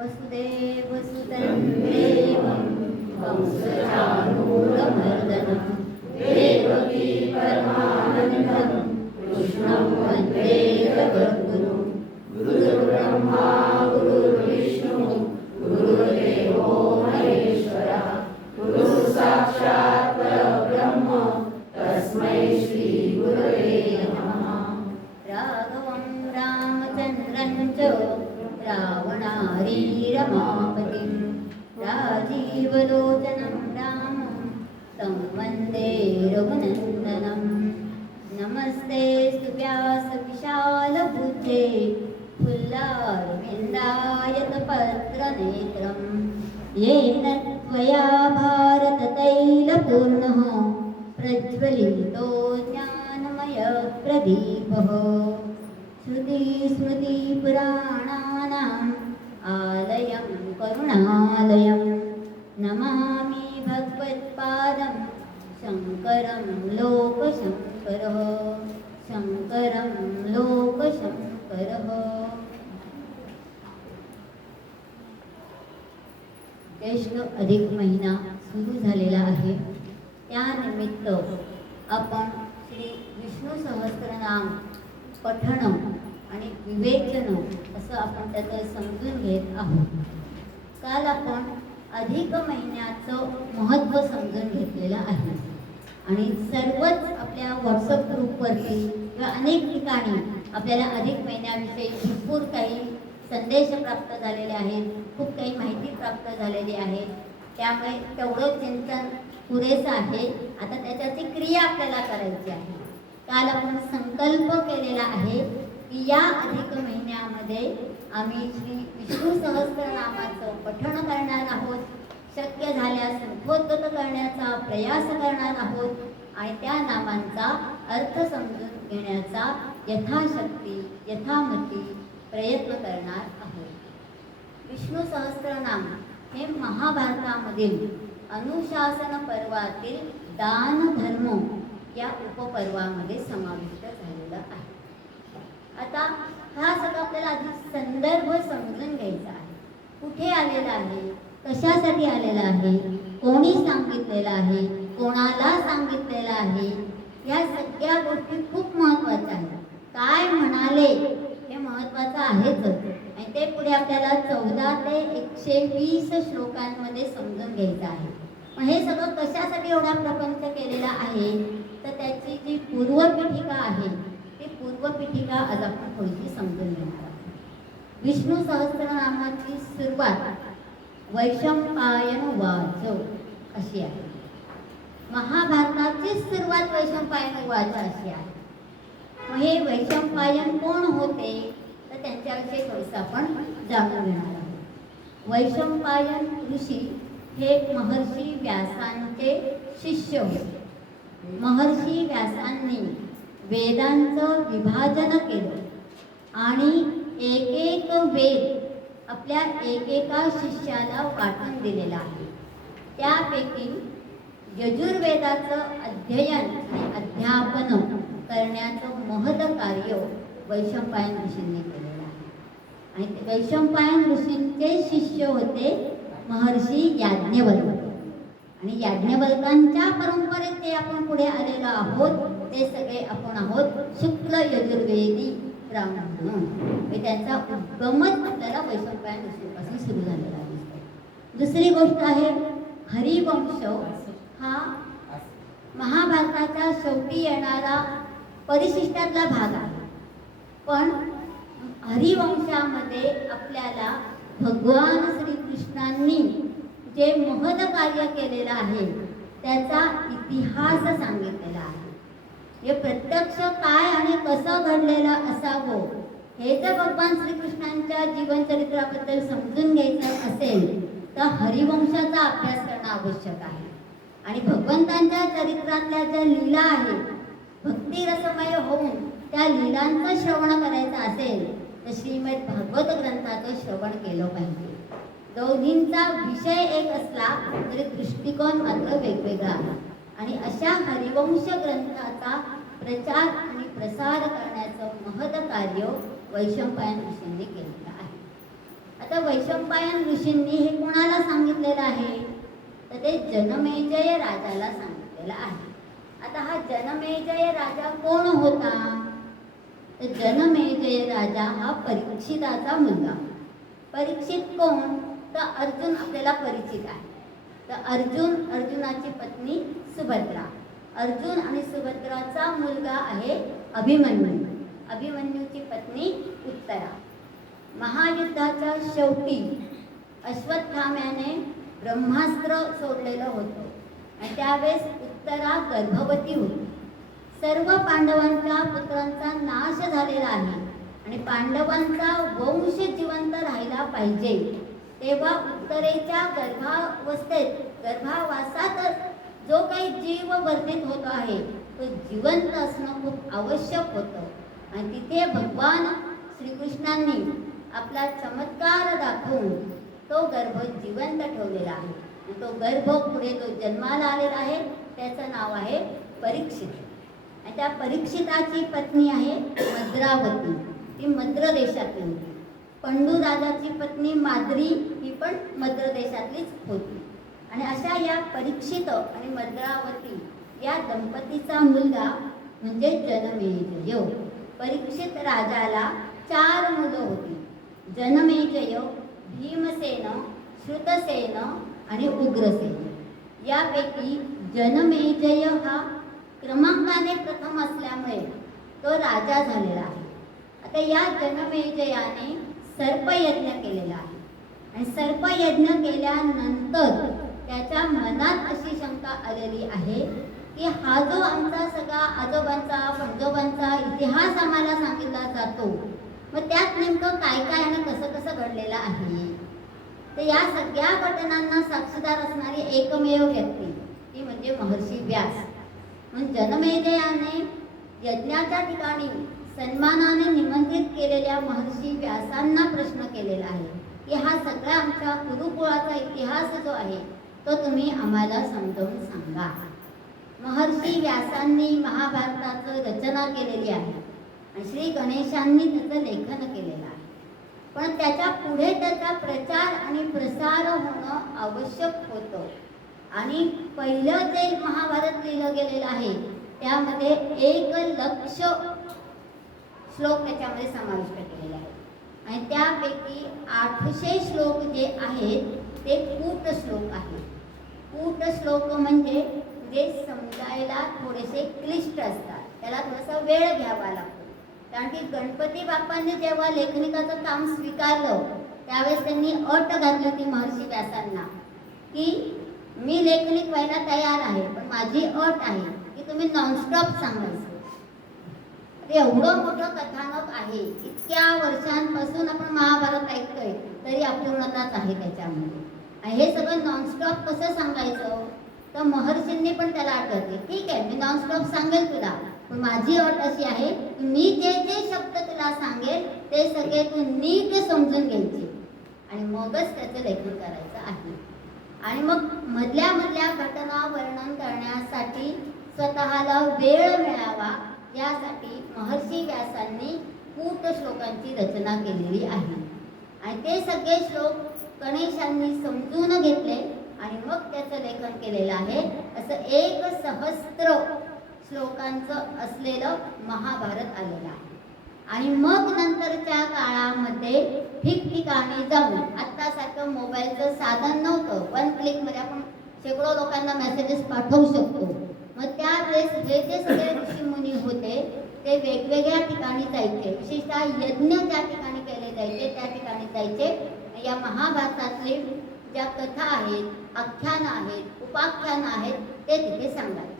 वसुदेवसुतं देवं कंसचाणूरमर्दनं देवकी परमानन्दं कृष्णं वन्दे जगद्गुरुं गुरुर्ब्रह्मा गुरुर्विष्णुः गुरुर्देवो महेश्वरः गुरुसाक्षात् परब्रह्म तस्मै श्री गुरवे नमः। राघवं रामचन्द्रं च रावणारी रमापतिं राजीवलोचनं रामं तं वन्दे रघुनन्दनं। नमस्ते व्यासविशालबुद्धे फुल्लारविन्दायतपत्रनेत्रं येन त्वया भारततैलपूर्णः प्रज्वलितो ज्ञानमयप्रदीपः। श्रुतिस्मृतिपुराणानाम् आलयं करुणालयं नमामि भगवत्पादं शङ्करं लोकशङ्करः शङ्करं लोकशङ्करः। ज्येष्ठ अधिक महिना सुरू झालेला आहे, त्यानिमित्त आपण श्री विष्णू सहस्त्रनाम पठण आणि विवेचन असं आपण त्याचं समजून घेत आहोत. काल आपण अधिक महिन्याचं महत्त्व समजून घेतलेलं आहे आणि सर्वच आपल्या व्हॉट्सअप ग्रुपवरती किंवा अनेक ठिकाणी आपल्याला अधिक महिन्याविषयी भरपूर काही संदेश प्राप्त झालेले आहेत, खूप काही माहिती प्राप्त झालेली आहे. त्यामुळे तेवढं चिंतन पुरेसं आहे. आता त्याच्याची क्रिया आपल्याला करायची आहे. काल आपण संकल्प केलेला आहे की या अधिक महिन्यामध्ये आम्ही श्री विष्णू सहस्त्रनामाचं पठण करणार आहोत, शक्य झाल्यास मुखोद्गत करण्याचा प्रयास करणार आहोत आणि त्या नामांचा अर्थ समजून घेण्याचा यथाशक्ती यथामती प्रयत्न करणार आहोत. विष्णू सहस्त्रनाम हे महाभारतामधील अनुशासन पर्वातील दान धर्म या उपपर्वामध्ये समाविष्ट झालेलं आहे. आता हा सगळा आपल्याला आधी संदर्भ समजून घ्यायचा आहे. कुठे आलेला आहे, कशासाठी आलेला आहे, कोणी सांगितलेलं आहे, कोणाला सांगितलेलं आहे, या सगळ्या गोष्टी खूप महत्त्वाच्या आहेत. काय म्हणाले हे महत्त्वाचं आहेच आणि ते पुढे आपल्याला 14 ते 120 श्लोकांमध्ये समजून घ्यायचं आहे. मग हे सगळं कशासाठी एवढा प्रपंच केलेला आहे, तर त्याची जी पूर्वपीठिका आहे ती पूर्वपीठिका आज आपण थोडीशी समजून घेणार आहोत. विष्णू सहस्त्रनामाची सुरुवात वैशंपायन उवाच अशी आहे. महाभारताची सुरुवात वैशंपायन उवाच अशी आहे. मग हे वैशंपायन कोण होते तर त्यांच्याविषयी थोडंसं आपण जाणून घेणार आहोत. वैशंपायन ऋषी हे महर्षी व्यासांचे शिष्य होते. महर्षी व्यासांनी वेदांचं विभाजन केलं आणि एक एक वेद आपल्या एकेका शिष्याला वाटून दिलेला आहे. त्यापैकी यजुर्वेदाचं अध्ययन आणि अध्यापन करण्याचं महत् कार्य वैशंपायन ऋषींनी केलेलं आहे. आणि वैशंपायन ऋषींचे शिष्य होते महर्षी याज्ञवल्क आणि याज्ञवल्कांच्या परंपरेत ते आपण पुढे आलेलो आहोत. ते सगळे आपण आहोत शुक्ल यजुर्वेदी ब्राह्मण. त्यांचा उद्गमच आपल्याला वैशंपायन ऋषींपासून सुरू झालेला आहे. दुसरी गोष्ट आहे हरिवंश हा महाभारताच्या शेवटी येणारा परिशिष्टातला भाग आहे. पण हरिवंशामध्ये आपल्याला भगवान श्रीकृष्णांनी जे महत् कार्य केलेलं आहे त्याचा इतिहास सांगितलेला आहे. हे प्रत्यक्ष काय आणि कसं घडलेलं असावं हे जर भगवान श्रीकृष्णांच्या जीवनचरित्राबद्दल समजून घ्यायचं असेल तर हरिवंशाचा अभ्यास करणं आवश्यक आहे. आणि भगवंतांच्या चरित्रातल्या ज्या लीला आहेत भक्तिरसमय होऊन त्या लीलांचं श्रवण करायचं असेल तर श्रीमद भागवत ग्रंथाचं श्रवण केलं पाहिजे. दोन्हींचा विषय एक असला तरी दृष्टिकोन मात्र वेगवेगळा आहे. आणि अशा हरिवंश ग्रंथाचा प्रचार आणि प्रसार करण्याचं महत् कार्य वैशंपायन ऋषींनी केलेलं आहे. आता वैशंपायन ऋषींनी हे कोणाला सांगितलेलं आहे? तर ते जनमेजय राजाला सांगितलेलं आहे. आता हा जनमेजय राजा कोण होता? तर जनमेजय राजा हा परीक्षिताचा मुलगा. परीक्षित कोण? तर अर्जुन आपल्याला परिचित आहे. तर अर्जुनाची पत्नी सुभद्रा, अर्जुन आणि सुभद्राचा मुलगा आहे अभिमन्यू, अभिमन्यूची पत्नी उत्तरा. महायुद्धाच्या शेवटी अश्वत्थाम्याने ब्रह्मास्त्र सोडलेलं होतं आणि त्यावेळेस उत्तरा गर्भवती होती. सर्व पांडवांच्या पुत्रांचा नाश झालेला आहे आणि पांडवांचा वंश जिवंत राहिला पाहिजे, तेव्हा उत्तरेच्या गर्भावासातच जो काही जीव वर्धित होत आहे तो जिवंत असणं खूप आवश्यक होतं. आणि तिथे भगवान श्रीकृष्णांनी आपला चमत्कार दाखवून तो गर्भ जिवंत ठेवलेला आहे. आणि तो गर्भ पुढे जो जन्माला आलेला आहे त्याचं नाव आहे परीक्षित. आणि त्या परीक्षिताची पत्नी आहे मद्रावती, ती मद्र देशातली होती. पंडू राजाची पत्नी माद्री ही पण मद्र देशातलीच होती. आणि अशा या परीक्षित आणि मद्रावती या दंपतीचा मुलगा म्हणजे जनमेजय. परीक्षित राजाला 4 मुलं होती: जनमेजय, भीमसेन, श्रुतसेन आणि उग्रसेन. यापैकी जनमेजय हा क्रमांकाने प्रथम असल्यामुळे तो राजा झालेला आहे. आता या जनमेजयाने सर्पयज्ञ केलेला आहे आणि सर्पयज्ञ केल्यानंतर त्याच्या मनात अशी शंका आलेली आहे की हा जो आमचा सगळा आजोबांचा पणजोबांचा इतिहास आम्हाला सांगितला जातो, मग त्यात नेमकं काय काय आणि कसं कसं घडलेलं आहे. तर या सगळ्या घटनांना साक्षीदार असणारी एकमेव व्यक्ती ती म्हणजे महर्षी व्यास. म्हणून जनमेजयाने यज्ञाच्या ठिकाणी सन्मानाने निमंत्रित केलेल्या महर्षी व्यासांना प्रश्न केलेला आहे की हा सगळा आमच्या कुरुकुळाचा इतिहास जो आहे तो तुम्ही आम्हाला समजावून सांगा. महर्षी व्यासांनी महाभारताचं रचना केलेली आहे आणि श्री गणेशांनी त्याचं लेखन केलेलं आहे. पण त्याच्या पुढे त्याचा प्रचार आणि प्रसार होणं आवश्यक होतं. आणि पहिलं जे महाभारत लिहिलं गेलेलं आहे त्यामध्ये 1,00,000 श्लोक त्याच्यामध्ये समाविष्ट केलेले आहेत आणि त्यापैकी 800 श्लोक जे आहेत ते कूट श्लोक आहेत. कूट श्लोक म्हणजे जे समजायला थोडेसे क्लिष्ट असतात, त्याला थोडासा वेळ घ्यावा लागतो. कारण की गणपती बाप्पांनी जेव्हा लेखनिकाचं काम स्वीकारलं त्यावेळेस त्यांनी अट घातली होती महर्षी व्यासांना की मी लेखनिक व्हायला तयार आहे, पण माझी अट आहे की तुम्ही नॉनस्टॉप सांगायचं. एवढं मोठं कथानक आहे, इतक्या वर्षांपासून आपण महाभारत ऐकतोय तरी अपूर्णताच आहे त्याच्यामध्ये. आणि हे सगळं नॉनस्टॉप कसं सांगायचं? तर महर्षींनी पण त्याला अट घातली, ठीक आहे मी नॉनस्टॉप सांगेल तुला, पण माझी अट अशी आहे की मी जे जे शब्द तुला सांगेल ते सगळे तू नीट समजून घ्यायचे आणि मगच त्याचं लेखन करायचं आहे. आणि मग मधल्या घटना वर्णन करण्यासाठी स्वतःला वेळ मिळावा यासाठी महर्षी व्यासांनी कूट श्लोकांची रचना केलेली आहे. आणि ते सगळे श्लोक गणेशांनी समजून घेतले आणि मग त्याचं लेखन केलेलं आहे. असं 1,000 श्लोकांचं असलेलं महाभारत आलेलं आहे. आणि मग नंतरच्या काळामध्ये ठिकठिकाणी जाऊन, आत्तासारखं मोबाईलचं साधन नव्हतं, 1 क्लिकमध्ये आपण शेकडो लोकांना मेसेजेस पाठवू शकतो. मग त्यावेळेस जे जे सगळे ऋषीमुनी होते ते वेगवेगळ्या ठिकाणी जायचे, विशेषतः यज्ञ ज्या ठिकाणी केले जायचे त्या ठिकाणी जायचे. या महाभारतातले ज्या कथा आहेत, आख्यानं आहेत, उपाख्यानं आहेत ते तिथे सांगायचे.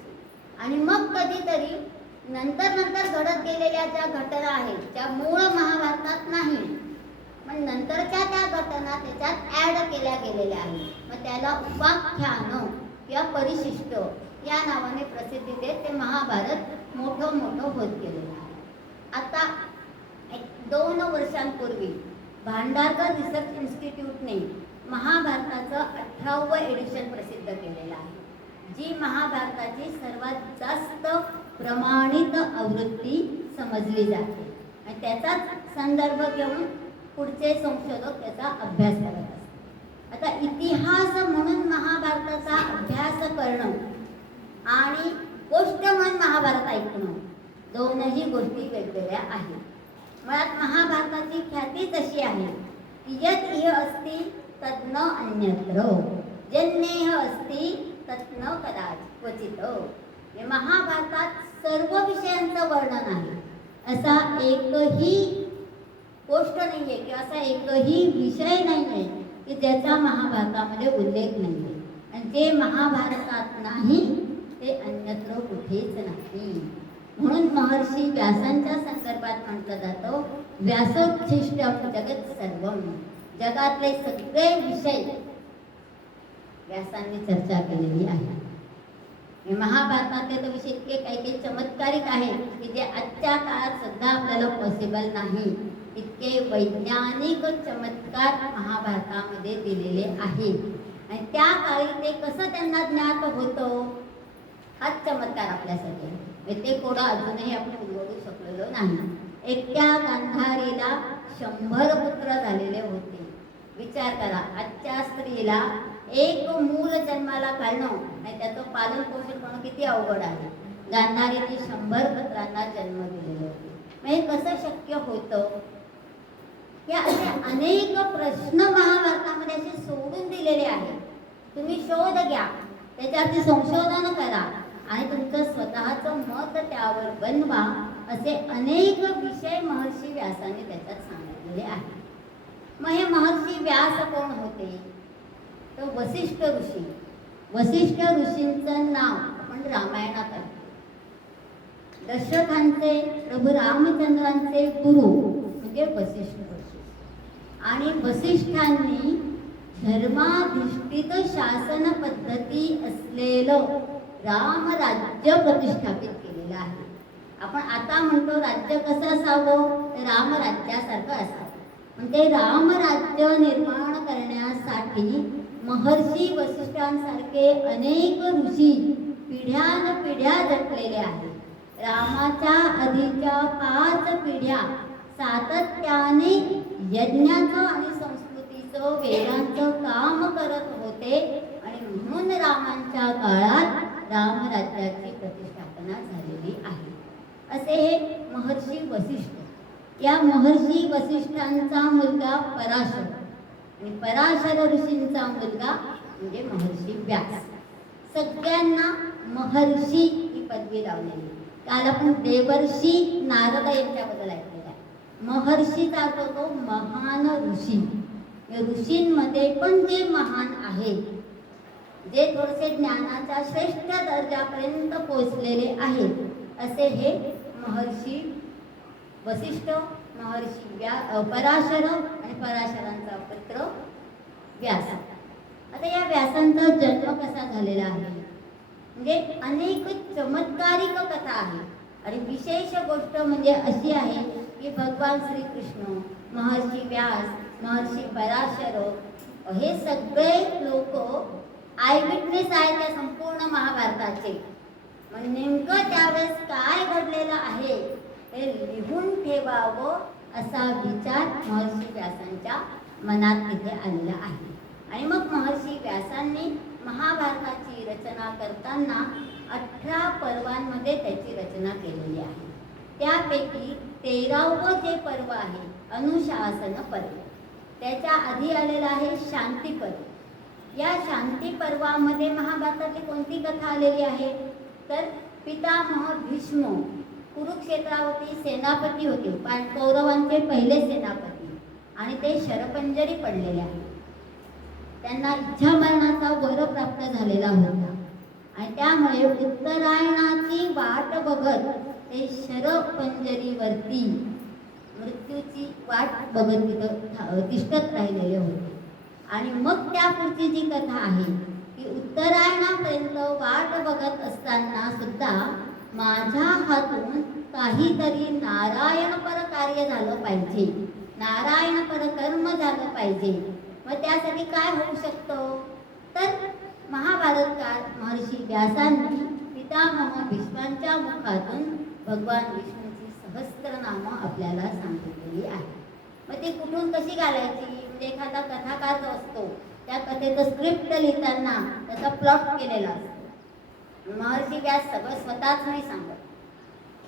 आणि मग कधीतरी नंतर घडत गेलेल्या ज्या घटना आहेत ज्या मूळ महाभारतात नाही, पण नंतरच्या त्या घटना त्याच्यात ॲड केल्या गेलेल्या आहेत. मग त्याला उपाख्यानं किंवा परिशिष्ट या नावाने प्रसिद्धी देत ते महाभारत मोठं होत गेलेलं आहे. आता 2 वर्षांपूर्वी भांडारकर रिसर्च इन्स्टिट्यूटने महाभारताचं 18वं एडिशन प्रसिद्ध केलेलं आहे, जी महाभारताची सर्वात जास्त प्रमाणित आवृत्ती समजली जाते. आणि त्याचाच संदर्भ घेऊन पुढचे संशोधक त्याचा अभ्यास करत असतात. आता इतिहास म्हणून महाभारताचा अभ्यास करणं आणि गोष्ट म्हणून महाभारत ऐकणं दोनही गोष्टी वेगवेगळ्या आहेत. मुळात महाभारताची ख्यातीच अशी आहे की यत् इह अस्ति तत् न अन्यत्र, जन्नेह अस्ति तत् न कदाचित् क्वचित्. हे महाभारतात सर्व विषयांचं वर्णन आहे. असा एकही गोष्ट नाहीये किंवा असा एकही विषय नाहीये की ज्याचा महाभारतामध्ये उल्लेख नाहीये. आणि जे महाभारतात नाही ते अन्यत्र कुठेच नाही. म्हणून महर्षी व्यासांच्या संदर्भात म्हटलं जातं व्यासोच्छिष्टम जगत सर्वम. जगातले सगळे विषय व्यासांनी चर्चा केलेली आहे. महाभारतातले तर विषय इतके काही काही चमत्कारिक आहेत की जे आजच्या काळात सुद्धा आपल्याला पॉसिबल नाही. इतके वैज्ञानिक चमत्कार महाभारतामध्ये दिलेले आहेत. आणि त्या काळी ते कसं त्यांना ज्ञात होतं हाच चमत्कार आपल्यासाठी. ते कोडं अजूनही आपण उलगडू शकलेलो नाही. एकट्या गांधारीला 100 पुत्र झालेले होते. विचार करा, आजच्या स्त्रीला एक मूल जन्माला घालणं आणि त्याचं पालन पोषण करणं किती अवघड आहे. गांधारीने 100 पुत्रांना जन्म दिलेले होते. मग हे कसं शक्य होतं? हे असे अनेक प्रश्न महाभारतामध्ये असे सोडून दिलेले आहेत. तुम्ही शोध घ्या, त्याच्यावरती संशोधन करा आणि तुमचं स्वतःचं मत त्यावर बनवा. असे अनेक विषय महर्षी व्यासांनी त्याच्यात सांगितलेले आहेत. मग हे महर्षी व्यास कोण होते? तर वसिष्ठ ऋषी. वसिष्ठ ऋषींचं नाव आपण रामायणात आहे. दशरथांचे प्रभू रामचंद्रांचे गुरु म्हणजे वसिष्ठ ऋषी. आणि वसिष्ठांनी धर्माधिष्ठित शासन पद्धती असलेलं रामराज्य प्रतिष्ठापित केलेलं आहे. आपण आता म्हणतो राज्य कसं असावं तर रामराज्यासारखं असावं. पण ते रामराज्य निर्माण करण्यासाठी महर्षी वसिष्ठांसारखे अनेक ऋषी पिढ्यानपिढ्या जटलेले आहेत. रामाच्या आधीच्या 5 पिढ्या सातत्याने यज्ञाचं आणि संस्कृतीचं वेदांचं काम करत होते. आणि म्हणून रामांच्या काळात रामराज्याची प्रतिष्ठापना झालेली आहे. असे हे महर्षी वसिष्ठ. या महर्षी वसिष्ठांचा मुलगा पराशर आणि पराशर ऋषींचा मुलगा म्हणजे महर्षी व्यास. सगळ्यांना महर्षी ही पदवी लावलेली. काल आपण देवर्षी नारद यांच्याबद्दल ऐकलेलं आहे. महर्षीचा तो महान ऋषी. ऋषींमध्ये पण जे महान आहेत, जे थोडेसे ज्ञानाच्या श्रेष्ठ दर्जापर्यंत पोहोचलेले आहेत, असे हे महर्षी वसिष्ठ, महर्षी पराशर आणि पराशरांचा पुत्र व्यास. आता या व्यासांचा जन्म कसा झालेला आहे म्हणजे अनेक चमत्कारिक कथा आहे. आणि विशेष गोष्ट म्हणजे अशी आहे की भगवान श्रीकृष्ण, महर्षी व्यास, महर्षी पराशर हे सगळे लोक आय विटनेस आहे त्या संपूर्ण महाभारताचे. म्हणजे नेमकं त्यावेळेस काय घडलेलं आहे हे लिहून ठेवावं असा विचार महर्षी व्यासांच्या मनात तिथे आलेला आहे. आणि मग महर्षी व्यासांनी महाभारताची रचना करताना 18 पर्वांमध्ये त्याची रचना केलेली आहे. त्यापैकी 13वं जे पर्व आहे अनुशासन पर्व, त्याच्या आधी आलेलं आहे शांती पर्व. या शांती पर्वामध्ये महाभारताची कोणती कथा आलेली आहे तर पितामह भीष्म कुरुक्षेत्रावरती सेनापती होते, कौरवांचे पहिले सेनापती, आणि ते शरपंजरी पडलेले आहेत. त्यांना इच्छा मरणाचा वर प्राप्त झालेला होता. आणि त्यामुळे उत्तरायणाची वाट बघत ते शरपंजरीवरती मृत्यूची वाट बघत तिथं तिष्ठत राहिलेले होते. आणि मग त्या पुढची जी कथा आहे की उत्तरायणापर्यंत वाट बघत असताना सुद्धा माझ्या हातून काहीतरी नारायणपर कार्य झालं पाहिजे, नारायणपर कर्म झालं पाहिजे. मग त्यासाठी काय होऊ शकतं तर महाभारतकार महर्षी व्यासांनी पितामह भीष्मांच्या मुखातून भगवान विष्णूची सहस्त्रनामं आपल्याला सांगितलेली आहे. मग ती कुठून कशी घालायची, म्हणजे एखादा कथाकार जो असतो त्या कथेचं स्क्रिप्ट लिहिताना त्याचा प्लॉट केलेला असतो. महर्षी व्यास सगळं स्वतःच नाही सांगत,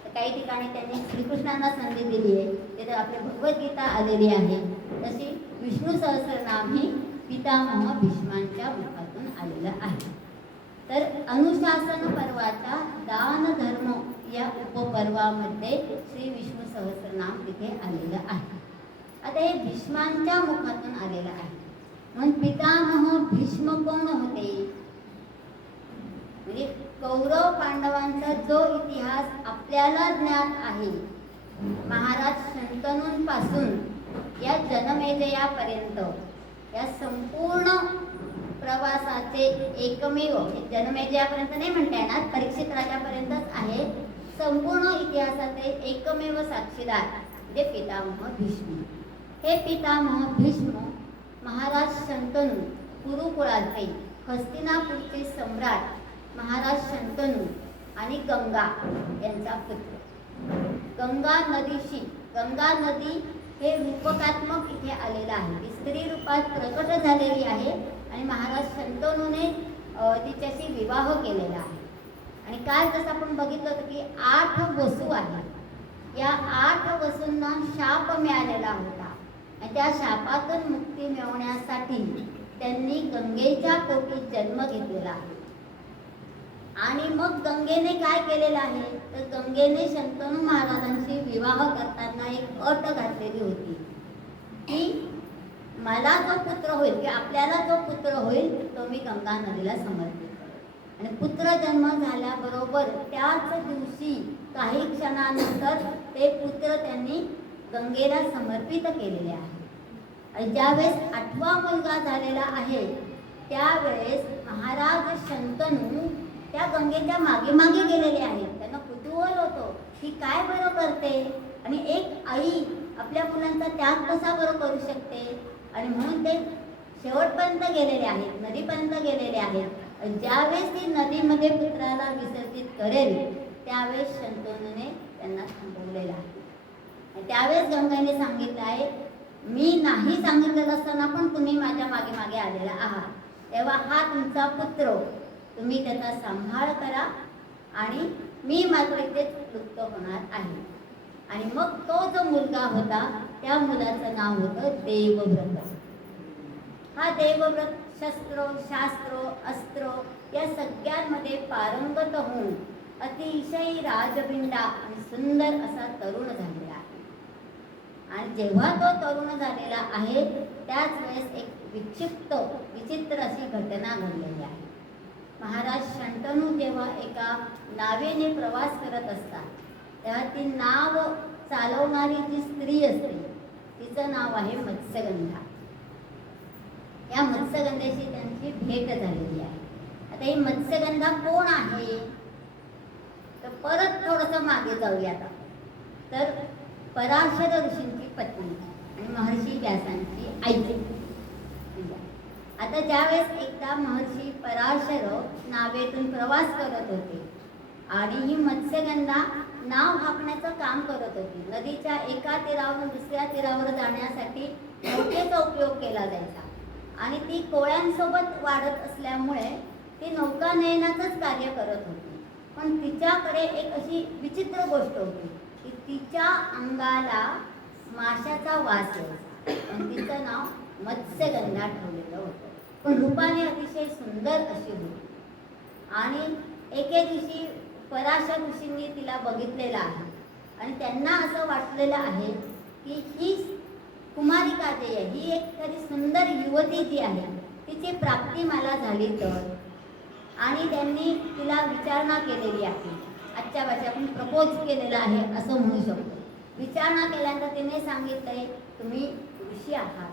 तर काही ठिकाणी त्यांनी श्रीकृष्णांना संधी दिली आहे, तिथे आपली भगवद्गीता आलेली आहे. तशी विष्णू सहस्रनाम ही पितामह भीष्मांच्या मुखातून आलेलं आहे. तर अनुशासन पर्वाच्या दान धर्म या उपपर्वामध्ये श्री विष्णू सहस्रनाम तिथे आलेलं आहे. आता हे भीष्मांच्या मुखातून आलेलं आहे. म्हणून पितामह भीष्म कोण होते, म्हणजे कौरव पांडवांचा जो इतिहास आपल्याला ज्ञात आहे, महाराज शंतनूंपासून या जनमेजयापर्यंत या संपूर्ण प्रवासाचे एकमेव, जनमेजयापर्यंत नाही म्हणता येणार, परीक्षित राजापर्यंतच आहे, संपूर्ण इतिहासाचे एकमेव साक्षीदार म्हणजे पितामह भीष्म. हे पितामह भीष्म महाराज शंतनू कुरुकुळाचे, हस्तिनापूरचे सम्राट महाराज शंतनू आणि गंगा यांचा पुत्र. गंगा नदीशी, गंगा नदी हे रूपकात्मक इथे आलेलं आहे, ती स्त्री रूपात प्रकट झालेली आहे आणि महाराज शंतनूने तिच्याशी विवाह केलेला आहे. आणि काय जसं आपण बघितलं होतं की 8 वसू आहेत, या 8 वसूंना शाप मिळालेला होता आणि त्या शापातून मुक्ती मिळवण्यासाठी त्यांनी गंगेच्या पोटी जन्म घेतलेला आहे. आणि मग गंगेने काय केलेलं आहे, तर गंगेने शंतनू महाराजांशी विवाह करताना एक अट घातलेली होती की मला जो पुत्र होईल, की आपल्याला जो पुत्र होईल तो मी गंगा नदीला समर्पित करेन. आणि पुत्र जन्म झाल्याबरोबर त्याच दिवशी काही क्षणानंतर ते पुत्र त्यांनी गंगेला समर्पित केलेले आहे. आणि ज्यावेळेस 8वा मुलगा झालेला आहे त्यावेळेस महाराज शंतनू त्या गंगेच्या मागे मागे गेलेले आहेत. त्यांना कुतूहल होतं की काय बरं करते आणि एक आई आपल्या मुलांचा त्याग कसा बरं करू शकते, आणि म्हणून ते शेवटपर्यंत गेलेले आहेत, नदीपर्यंत गेलेले आहेत. ज्यावेळेस ती नदीमध्ये पुत्राला विसर्जित करेल त्यावेळेस शंतनूने त्यांना थांबवलेलं आहे. आणि त्यावेळेस गंगेने सांगितलं आहे, मी नाही सांगितलं असताना पण तुम्ही माझ्या मागे मागे आलेला आहात, तेव्हा हा तुमचा पुत्र, तुम्ही त्याचा सांभाळ करा आणि मी मात्र इथे लुप्त होणार आहे. आणि मग तो जो मुलगा होता त्या मुलाचं नाव होतं देवव्रत. हा देवव्रत शस्त्र, शास्त्र, अस्त्र या सगळ्यांमध्ये पारंगत होऊन अतिशय राजबिंडा आणि सुंदर असा तरुण झालेला आहे. आणि जेव्हा तो तरुण झालेला आहे त्याच वेळेस एक विचित्र अशी घटना घडलेली आहे. महाराज शंतनू जेव्हा एका नावेने प्रवास करत असतात तेव्हा ती नाव चालवणारी जी स्त्री असते तिचं नाव आहे मत्स्यगंधा. या मत्स्यगंधेशी त्यांची भेट झालेली आहे. आता ही मत्स्यगंधा कोण आहे, तर परत थोडंसं मागे जाऊया. तर पराशर ऋषींची पत्नी आणि महर्षी व्यासांची आई. आता ज्यावेळेस एकदा महर्षी पराशर नावेतून प्रवास करत होते आणि ही मत्स्यगंधा नाव हाकण्याचं काम करत होती. नदीच्या एका तीरावरून दुसऱ्या तीरावर जाण्यासाठी नौकेचा उपयोग केला जायचा आणि ती कोळ्यांसोबत वाढत असल्यामुळे ती नौका नयनाचंच कार्य करत होती. पण तिच्याकडे एक अशी विचित्र गोष्ट होती की तिच्या अंगाला माशाचा वास यायचा आणि तिचं नाव मत्स्यगंधा ठेवलेलं होतं. पण रूपाने अतिशय सुंदर अशी होती. आणि एके दिवशी पराशर ऋषींनी तिला बघितलेलं आहे आणि त्यांना असं वाटलेलं आहे की ही कुमारिका जी आहे ही एक खरी सुंदर युवती जी आहे तिची प्राप्ती मला झाली तर. आणि त्यांनी तिला विचारणा केलेली आहे, आजच्या भाषेत आपण प्रपोज केलेला आहे असं म्हणू शकतो. विचारणा केल्यानंतर तिने सांगितलंय, तुम्ही ऋषी आहात,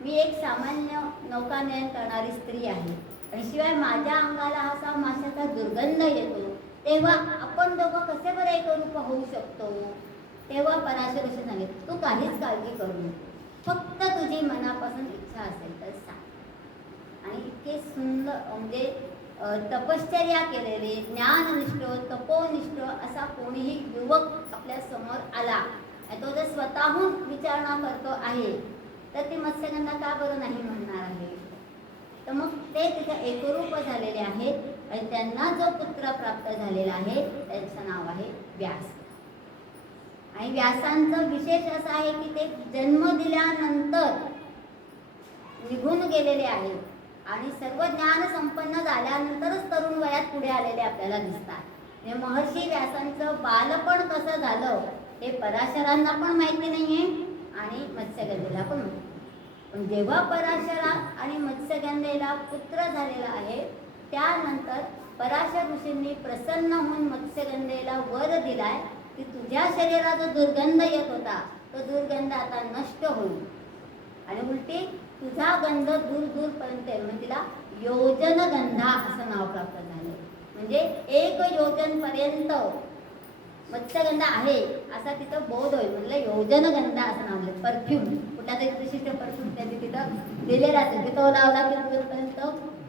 मी एक सामान्य नौकानयन करणारी स्त्री आहे आणि शिवाय माझ्या अंगाला असा माशाचा दुर्गंध येतो, तेव्हा आपण दोघं कसे बरं एक रूप होऊ शकतो. तेव्हा पराशर ऋषी सांगितलं, तू काहीच काळजी करू नको, फक्त तुझी मनापासून इच्छा असेल तर सांग. आणि इतके सुंदर म्हणजे तपश्चर्या केलेले ज्ञाननिष्ठ तपोनिष्ठ असा कोणीही युवक आपल्या समोर आला आणि तो जर स्वतःहून विचारणा करतो आहे तर ती मत्स्यगंधा का बरं नाही म्हणणार आहे? तर मग ते तिथे एकरूप झालेले आहेत आणि त्यांना जो पुत्र प्राप्त झालेला आहे त्याचं नाव आहे व्यास. आणि व्यासांचं विशेष असं आहे की ते जन्म दिल्यानंतर निघून गेलेले आहेत आणि सर्व ज्ञान संपन्न झाल्यानंतरच तरुण वयात पुढे आलेले आपल्याला दिसतात. महर्षी व्यासांचं बालपण कसं झालं हे पराशरांना पण माहिती नाहीये आणि मत्स्यगंधेला पण माहिती. पण जेव्हा पराशरा आणि मत्स्यगंधेला पुत्र झालेला आहे त्यानंतर पराशर ऋषींनी प्रसन्न होऊन मत्स्यगंधेला वर दिलाय की तुझ्या शरीरात जो दुर्गंध येत होता तो दुर्गंध आता नष्ट होईल आणि उलटी तुझा गंध दूर दूर पर्यंत येईल. म्हणजे तिला योजनगंधा असं नाव प्राप्त झाले. म्हणजे 1 योजन पर्यंत मत्स्यगंधा आहे असा तिथं बोध होईल. म्हणलं योजनगंधा असं नाव दिलं. परफ्यूम कुठल्या तरी विशिष्ट परफ्यूम त्यांनी तिथं दिलेला असेल की तो लावला की दूरपर्यंत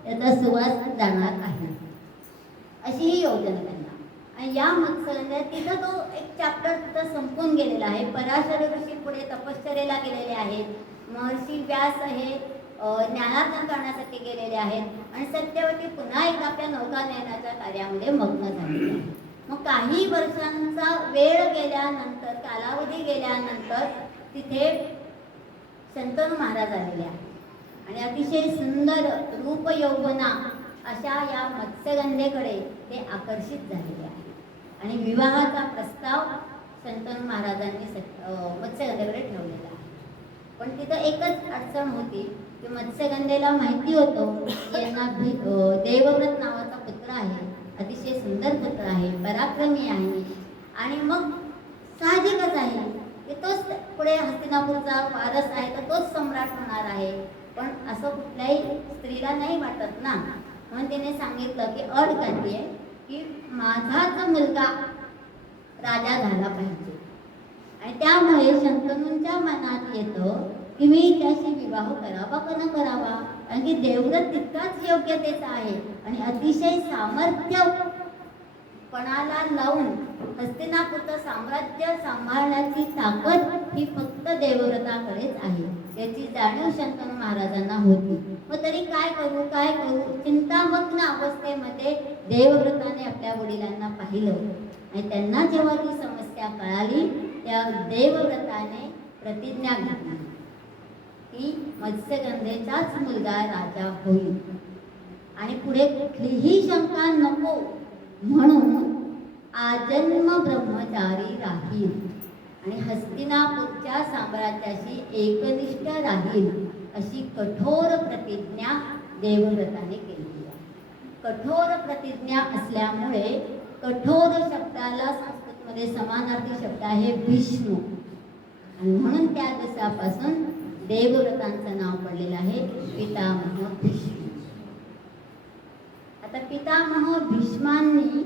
त्याचा सुवास जाणार आहे, अशी ही योजनगंधा. आणि या मत्स्यगंधा तिथं तो एक चॅप्टर तिथं संपून गेलेला आहे. पराशर ऋषी पुढे तपश्चर्येला गेलेले आहेत. महर्षी व्यास हे ज्ञानार्जन करण्यासाठी गेलेले आहेत आणि सत्यवती पुन्हा एकदा आपल्या नौकानयनाच्या कार्यामध्ये मग्न झालेली आहे. मग काही वर्षांचा वेळ गेल्यानंतर कालावधी गेल्यानंतर तिथे शंतनू महाराज आलेले आहेत आणि अतिशय सुंदर रूप यौवना अशा या मत्स्यगंधेकडे ते आकर्षित झालेले आहेत आणि विवाहाचा प्रस्ताव शंतनू महाराजांनी मत्स्यगंधेकडे ठेवलेला आहे. पण तिथं एकच अडचण होती की मत्स्यगंधेला माहिती होतं की यांना देवव्रत नावाचा पुत्र आहे, अतिशय सुंदर पुत्र आहे, पराक्रमी आहे आणि मग साहजिकच आहे की तोच पुढे हस्तिनापूरचा वारस आहे तर तोच सम्राट होणार आहे. पण असं कुठल्याही स्त्रीला नाही वाटत ना. म्हणून तिने सांगितलं की अट घातली आहे की माझाच मुलगा राजा झाला पाहिजे. आणि त्यामुळे शंतनूंच्या मनात येतं की मी त्याशी विवाह करावा का न करावा, कारण की देवव्रत तितकाच योग्यतेचा आहे आणि अतिशय सामर्थ्यपणाला लावून हस्तिनापूरचं साम्राज्य सांभाळण्याची ताकद ही फक्त देवव्रताकडेच आहे याची जाणीव शंतनू महाराजांना होती. मग तरी काय करू काय करू चिंतामग्न अवस्थेमध्ये देवव्रताने आपल्या वडिलांना पाहिलं आणि त्यांना जेव्हा ती समस्या कळाली त्या देवव्रताने प्रतिज्ञा घेतली की मत्स्यगंधेचाच मुलगा राजा होईल आणि पुढे कुठलीही शंका नको म्हणून आजन्म ब्रह्मचारी राहील आणि हस्तिनापूरच्या साम्राज्याशी एकनिष्ठ राहील अशी कठोर प्रतिज्ञा देवव्रताने केली आहे. कठोर प्रतिज्ञा असल्यामुळे कठोर शब्दाला संस्कृतमध्ये समानार्थी शब्द आहे भीष्म आणि म्हणून त्या दिवसापासून देवव्रतांचं नाव पडलेलं आहे पितामह भीष्म. आता पितामह भीष्मांनी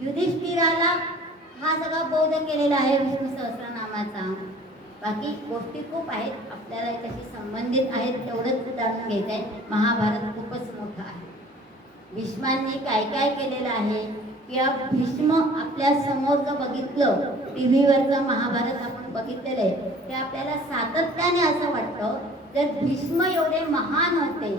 युधिष्ठिराला हा सगळा बोध केलेला आहे विष्णू सहस्रनामाचा. बाकी गोष्टी खूप आहेत आपल्याला याच्याशी संबंधित आहेत तेवढंच जाणून घ्यायचं आहे. महाभारत खूपच मोठं आहे. भीष्मांनी काय काय केलेलं आहे किंवा भीष्म आपल्या समोर जर बघितलं टीव्हीवरचं महाभारत आपण बघितलेलं आहे ते आपल्याला सातत्याने असं वाटतं जर भीष्म एवढे महान होते,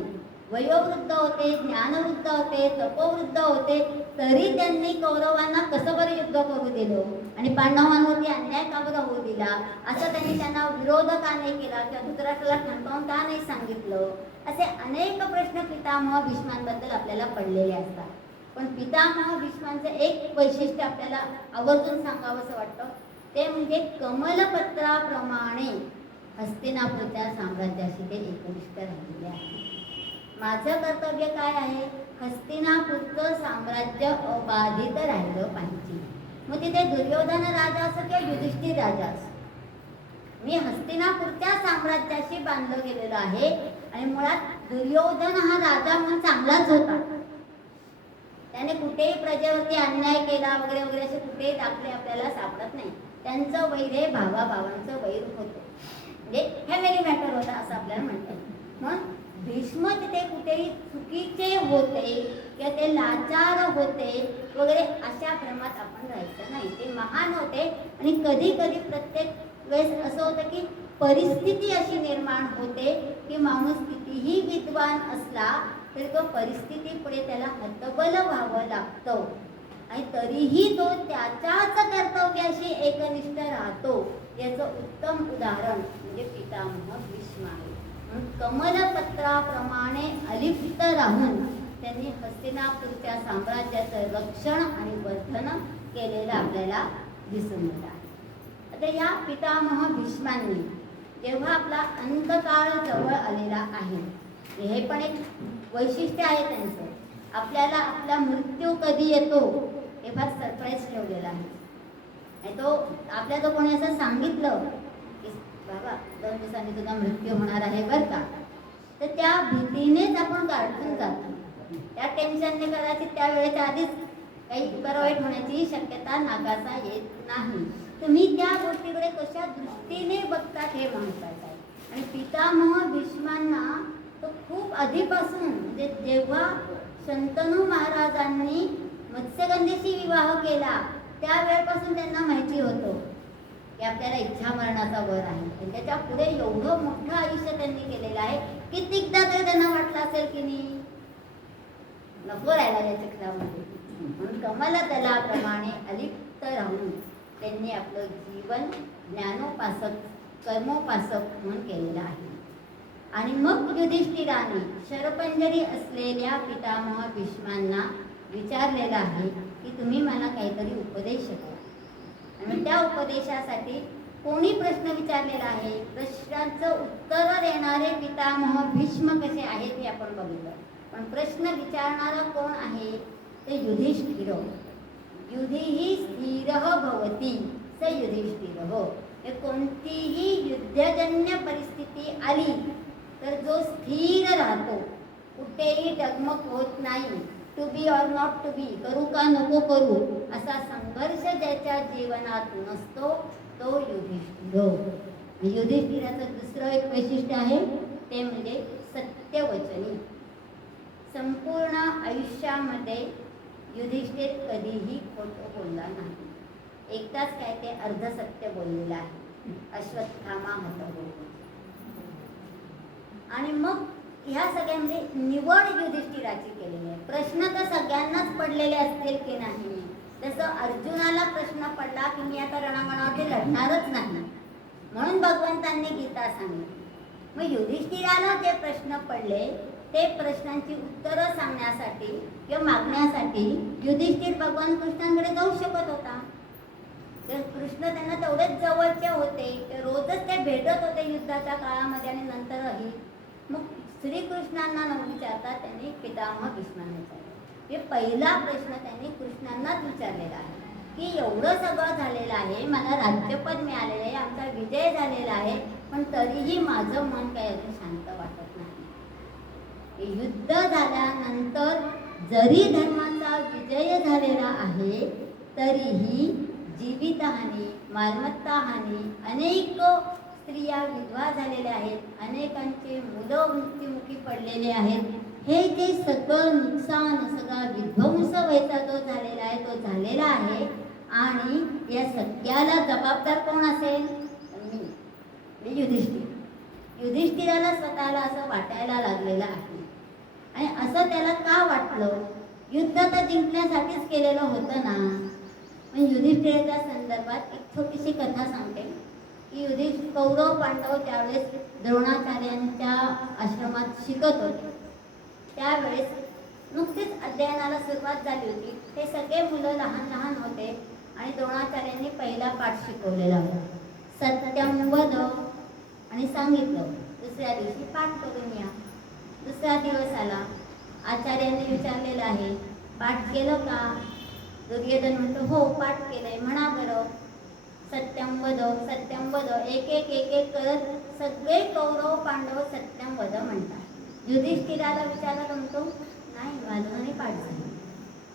वयोवृद्ध होते, ज्ञानवृद्ध होते, तपोवृद्ध होते तरी त्यांनी कौरवांना कसं बरं युद्ध करू दिलं आणि पांडवांवरती अन्याय का बरं होऊ दिला, असं त्यांना विरोध का नाही केला किंवा धृतराष्ट्राला ठणकावून का नाही सांगितलं, असे अनेक प्रश्न पितामह भीष्मांबद्दल आपल्याला पडलेले असतात. पण पितामह भीष्मांचं एक वैशिष्ट्य आपल्याला आवर्जून सांगावंसं वाटतं ते म्हणजे कमलपत्राप्रमाणे हस्तिनापूरच्या साम्राज्याशी ते एकनिष्ठ राहिलेले आहे. माझं कर्तव्य काय आहे, हस्तिनापूरचं साम्राज्य अबाधित राहिलं पाहिजे. मग तिथे दुर्योधन राजा असो किंवा युधिष्ठिर राजा असो, मी हस्तिनापूरच्या साम्राज्याशी बांधलं गेलेलं आहे आणि मुळात दुर्योधन हा राजा म्हणून चांगलाच होता. त्याने कुठेही प्रजेवरती अन्याय केला वगैरे वगैरे असे कुठेही दाखले आपल्याला सापडत नाही. त्यांचं वैर हे भावाभावांचं वैर होतं, म्हणजे फॅमिली मॅटर होता असं आपल्याला म्हणता येईल. मग भीष्म तिथे कुठेही चुकीचे होते किंवा ते लाचार होते वगैरे अशा भ्रमात आपण राहायचं नाही. ते महान होते आणि कधी कधी प्रत्येक वेळेस असं होतं की परिस्थिती अशी निर्माण होते की माणूस कितीही विद्वान असला तरी तो परिस्थितीपुढे त्याला हतबल व्हावं लागतं आणि तरीही तो त्याच्याच कर्तव्याशी एकनिष्ठ राहतो. याचं उत्तम उदाहरण म्हणजे पितामह भीष्म आहे. म्हणून कमलपत्राप्रमाणे अलिप्त राहून त्यांनी हस्तिनापूरच्या साम्राज्याचं रक्षण आणि वर्धन केलेलं आपल्याला दिसून येत आहे. आता या पितामह भीष्मांनी जेव्हा आपला अंतकाळ जवळ आलेला आहे, हे पण एक वैशिष्ट्य आहे त्यांचं. आपल्याला आपला मृत्यू कधी येतो हे फार सरप्राईज ठेवलेला आहे. आणि तो आपल्या तो कोणी असं सांगितलं की बाबा 2 दिवसांनी तुझा मृत्यू होणार आहे बरं का, तर त्या भीतीनेच आपण गाठून जातो. त्या टेन्शनने कदाचित त्या वेळेच्या आधीच काही बरं वाईट होण्याची शक्यता नाकारता येत नाही. तुम्ही त्या गोष्टीकडे कशा दृष्टीने बघतात हे महत्त्वाचं आहे. आणि पितामह भीष्मांना तो खूप आधीपासून म्हणजे जेव्हा शंतनू महाराजांनी मत्स्यगंधेशी विवाह केला त्या वेळेपासून त्यांना माहिती होतं की आपल्याला इच्छा मरणाचा वर आहे. त्याच्या पुढे एवढं मोठं आयुष्य त्यांनी केलेलं आहे. कितीकदा तरी त्यांना वाटलं असेल की नाही नको राहिला या चक्रामध्ये. म्हणून कमलदलाप्रमाणे अलिप्त राहून त्यांनी आपलं जीवन ज्ञानोपासक कर्मोपासक म्हणून केलेलं आहे. आणि मग युधिष्ठिराने शरपंजरी असलेल्या पितामह भीष्मांना विचारलेलं आहे की तुम्ही मला काहीतरी उपदेश करा. आणि त्या उपदेशासाठी कोणी प्रश्न विचारलेला आहे, प्रश्नांचं उत्तर देणारे पितामह भीष्म कसे आहेत हे आपण बघितलं. पण प्रश्न विचारणारा कोण आहे ते युधिष्ठिर. युधिः स्थिरः भवति स युधिष्ठिरः. हे कोणतीही युद्धजन्य परिस्थिती आली तर जो स्थिर राहतो, कुठेही डगमग होत नाही, to be or not to be, करू का नको करू असा संघर्ष ज्याच्या जीवनात नसतो तो युधिष्ठिर. युधिष्ठिराचं दुसरं एक वैशिष्ट्य आहे ते म्हणजे सत्यवचनी. संपूर्ण आयुष्यामध्ये युधिष्ठिर कधीही खोटं बोलला नाही. एकदाच काय ते अर्धसत्य बोललेलं आहे, अश्वत्थामा हतबोल. आणि मग ह्या सगळ्यामध्ये निवड युधिष्ठिराची केलेली आहे. प्रश्न तर सगळ्यांनाच पडलेले असतील की नाही. जसं अर्जुनाला प्रश्न पडला की मी आता रणांगणावरती लढणारच नाही म्हणून भगवंतांनी गीता सांगितली. मग युधिष्ठिराला जे प्रश्न पडले ते प्रश्नांची उत्तरं सांगण्यासाठी किंवा मागण्यासाठी युधिष्ठिर भगवान कृष्णांकडे जाऊ शकत होता. तर कृष्ण त्यांना तेवढेच जवळचे होते, ते रोजच ते भेटत होते युद्धाच्या काळामध्ये आणि नंतरही. मग श्रीकृष्णांना न विचारता त्यांनी पितामह भीष्मांना विचारले. हे पहिला प्रश्न त्यांनी कृष्णांनाच विचारलेला आहे की एवढं सगळं झालेलं आहे, मला राज्यपद मिळालेलं आहे, आमचा विजय झालेला आहे, पण तरीही माझं मन काही अजून शांत वाटत नाही. युद्ध झाल्यानंतर जरी धर्माचा विजय झालेला आहे तरीही जीवितहानी, मालमत्ताहानी, अनेक स्त्रिया विधवा झालेल्या आहेत, अनेकांचे मुलं मृत्युमुखी पडलेले आहेत. हे जे सगळं नुकसान, सगळा विध्वंस व्हायचा जो झालेला आहे तो झालेला आहे. आणि या सगळ्याला जबाबदार कोण असेल? मी, युधिष्ठिर. युधिष्ठिराला स्वतःला असं वाटायला लागलेलं आहे. आणि असं त्याला का वाटलं? युद्ध तर जिंकण्यासाठीच केलेलं होतं ना. पण युधिष्ठिराच्या संदर्भात एक छोटीशी कथा सांगते की कौरव पांडव ज्यावेळेस द्रोणाचार्यांच्या आश्रमात शिकत होते त्यावेळेस नुकतीच अध्ययनाला सुरुवात झाली होती. ते सगळे मुलं लहान लहान होते आणि द्रोणाचार्यांनी पहिला पाठ शिकवलेला होता, सत्यं वद, आणि सांगितलं दुसऱ्या दिवशी पाठ करून या. दुसरा दिवस आला, आचार्यांनी विचारलेलं आहे पाठ केलं का? दुर्योधन म्हणतो हो पाठ केलंय. म्हणा बरं सत्यं वद, सत्यं वद. एक एक एक एक करत सगळे कौरव पांडव सत्यं वद म्हणतात. युधिष्ठिराला विचारला म्हणतो नाही माझं नाही पाठ झालं.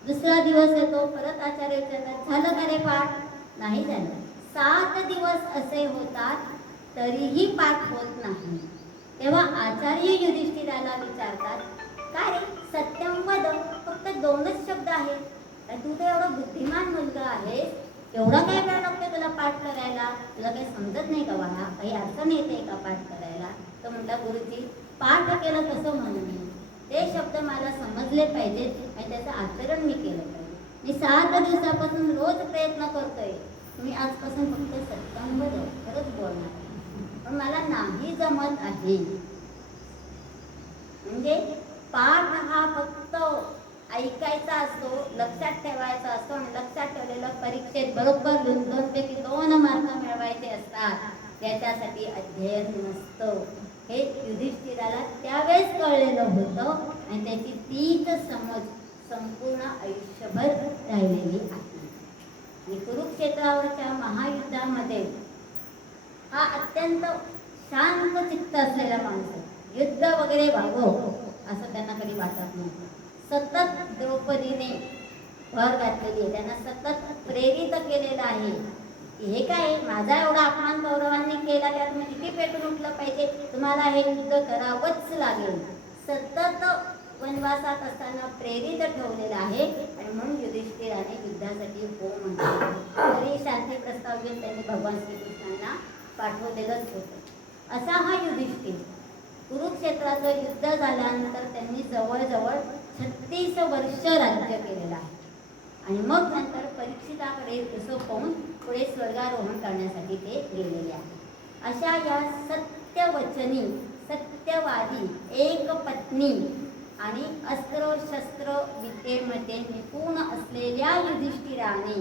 दुसरा दिवस येतो, परत आचार्य विचारतात झालं का रे पाठ? नाही झालं. 7 दिवस असे होतात तरीही पाठ होत नाही. तेव्हा आचार्य युधिष्ठिराला विचारतात काय रे सत्यं वद, फक्त 2च शब्द आहेत, तू तर एवढा बुद्धिमान मुलगा आहेस, एवढा काय वेळ लागतो तुला पाठ करायला? तुला काही समजत नाही का बाळा? काही अडचण येते का पाठ करायला? तो म्हटला, गुरुजी पाठ केलं कसं म्हणून मी? ते शब्द मला समजले पाहिजेत आणि त्याचं आचरण मी केलं पाहिजे. मी 7 दिवसापासून रोज प्रयत्न करतोय. मी आजपासून फक्त सत्संग खरंच बोलणार, पण मला नाही जमत आहे. म्हणजे पाठ हा फक्त ऐकायचा असतो, लक्षात ठेवायचा असतो आणि लक्षात ठेवलेलं परीक्षेत बरोबर 2 पैकी 2 मार्क मिळवायचे असतात. त्याच्यासाठी अध्ययन नसतं. हे युधिष्ठिराला त्यावेळेस कळलेलं होतं आणि त्याची तीच समज संपूर्ण आयुष्यभर राहिलेली आहे. आणि कुरुक्षेत्रावरच्या महायुद्धामध्ये हा अत्यंत शांत चित्त असलेला माणूस आहे. युद्ध वगैरे व्हावं असं त्यांना कधी वाटत नव्हतं. सतत द्रौपदीने भर घातलेली आहे, त्यांना सतत प्रेरित केलेलं आहे की हे काय, माझा एवढा अपमान कौरवांनी केला, त्यात मी किती पेटून उठलं पाहिजे, तुम्हाला हे युद्ध करावंच लागेल. सतत वनवासात असताना प्रेरित ठेवलेलं आहे आणि म्हणून युधिष्ठिराने युद्धासाठी हो म्हटलं. तरी शांती प्रस्ताव घेऊन त्यांनी भगवान श्रीकृष्णांना पाठवलेलंच होतं. असा हा युधिष्ठिर कुरुक्षेत्राचं युद्ध झाल्यानंतर त्यांनी जवळजवळ 36 वर्ष राज्य केलेलं आहे आणि मग नंतर परीक्षिताकडे सोपवून पुढे स्वर्गारोहण करण्यासाठी ते गेलेले आहे. अशा या सत्यवचनी, सत्यवादी, एक पत्नी आणि अस्त्र शस्त्र विद्येमध्ये निपुण असलेल्या युधिष्ठिराने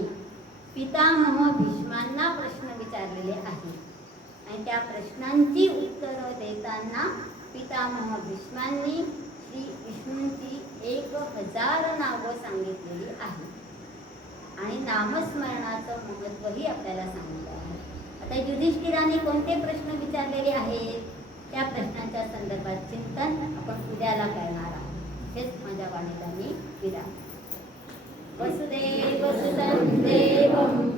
पितामह भीष्मांना प्रश्न विचारलेले आहेत आणि त्या प्रश्नांची उत्तरं देताना पितामह भीष्मांनी श्री विष्णूंची 1000 नावं सांगितलेली आहेत आणि नामस्मरणाचं महत्त्वही आपल्याला सांगितलं आहे. आता युधिष्ठिराने कोणते प्रश्न विचारलेले आहेत त्या प्रश्नांच्या संदर्भात चिंतन आपण उद्याला करणार आहोत. हेच माझ्या वाणीला मी विराम. वसुदेव सुतं देवं